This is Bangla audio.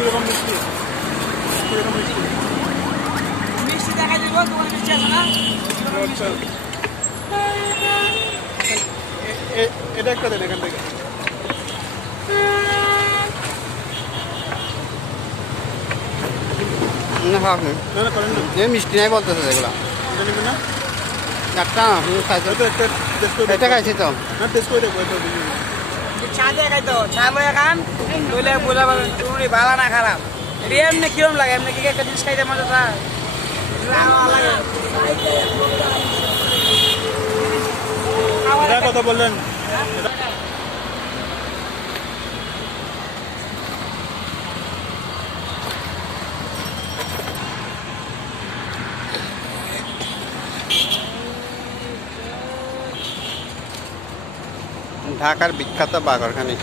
কীরকম মিষ্টি। কীরকম মিষ্টি। মিষ্টি দেখা দিব তোমার মিষ্টি আছে না? এটা একটা দেন এখান থেকে। না এ মিষ্টি নাই বলতেছে এগুলো। এটা নেবেন না? একটা খাইছো করে এটা খাইছি তো। না টেস্ট করে দেখব। চা দিয়ে খাই তো চা লয়ে খান বলে বোঝা পাবেন ভালো না খারাপ। এটা এমনি কিরম লাগে, এমনি কি জিনিস খাইতে মজা চায় লাগে এটা বললেন। ঢাকার বিখ্যাত বাগরখানি